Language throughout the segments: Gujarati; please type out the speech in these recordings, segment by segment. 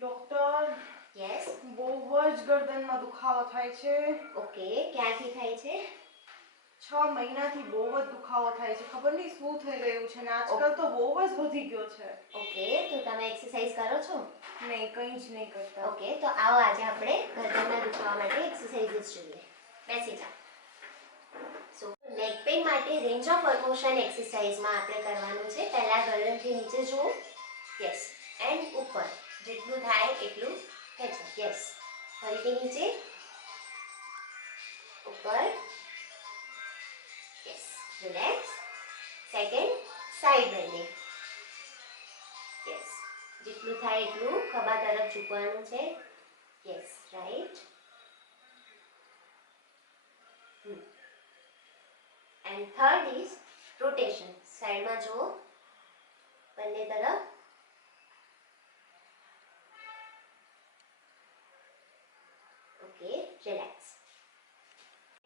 ડોક્ટર, યસ, બહુ જ ગરદનમાં દુખાવો થાય છે. ઓકે. ક્યાંથી થાય છે? 6 મહિનાથી બહુ જ દુખાવો થાય છે. ખબર નહીં શું થઈ ગયું છે ને આજકાલ તો બહુ જ વધી ગયો છે. ઓકે, તો તમે એક્સરસાઇઝ કરો છો? નહીં, કંઈ જ નહીં કરતા. ઓકે, તો આવો આજે આપણે ગરદનના દુખાવા માટે એક્સરસાઇઝીસ જોઈએ. બેસી જાઓ. સો નેક પેઇન માટે રેન્જ ઓફ મોશન એક્સરસાઇઝમાં આપણે કરવાનું છે. પહેલા ગરદનથી નીચે જુઓ. યસ. એન્ડ ઉપર જેટલું થાય એટલું ખેંચો. યસ. ફરીથી નીચે, ઉપર. Yes. Relax. Second, side bending. Yes. જેટલું થાય એટલું ખભા તરફ ઝૂકવાનું છે. Yes. Right. And third is rotation. સાઈડમાં જુઓ, બંને તરફ. Okay, relax.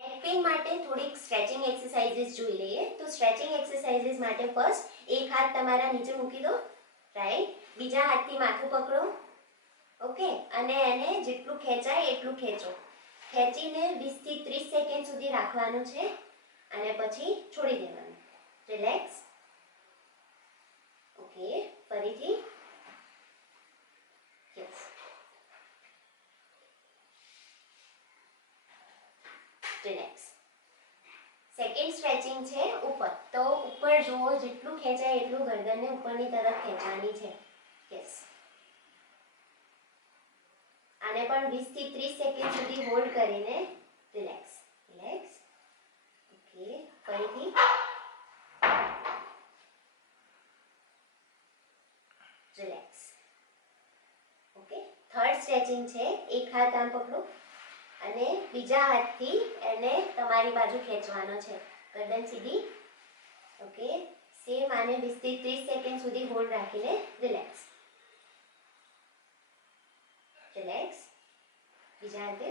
નેક પેઇન માટે થોડીક સ્ટ્રેચિંગ એક્સરસાઇઝીસ જોઈ લઈએ. તો સ્ટ્રેચિંગ એક્સરસાઇઝીસ માટે ફર્સ્ટ એક હાથ તમારા નીચે મૂકી દો. રાઈટ. બીજા હાથથી માથું પકડો. ઓકે, અને એને જેટલું ખેંચાય એટલું ખેંચો. ખેંચીને 20 થી 30 સેકન્ડ સુધી રાખવાનું છે અને પછી છોડી દેવાનું. રિલેક્સ. ઓકે, ફરીથી. યસ. રિલેક્સ. સેકન્ડ સ્ટ્રેચિંગ છે ઉપર. તો ઉપર જુઓ, જેટલું ખેંચાય એટલું ગરદનને ઉપરની તરફ ખેંચવાની છે. યસ. આને પણ 20 થી 30 સેકન્ડ સુધી હોલ્ડ કરીને રિલેક્સ. રિલેક્સ. ઓકે, ફરીથી. રિલેક્સ. ઓકે, થર્ડ સ્ટ્રેચિંગ છે. એક હાથ આમ પકડો અને બીજા હાથથી એને તમારી બાજુ ખેંચવાનો છે. ગરદન સીધી. ઓકે, સેમ આને 20 થી 30 સેકન્ડ સુધી હોલ્ડ રાખીને રિલેક્સ. રિલેક્સ. બીજા હાથે.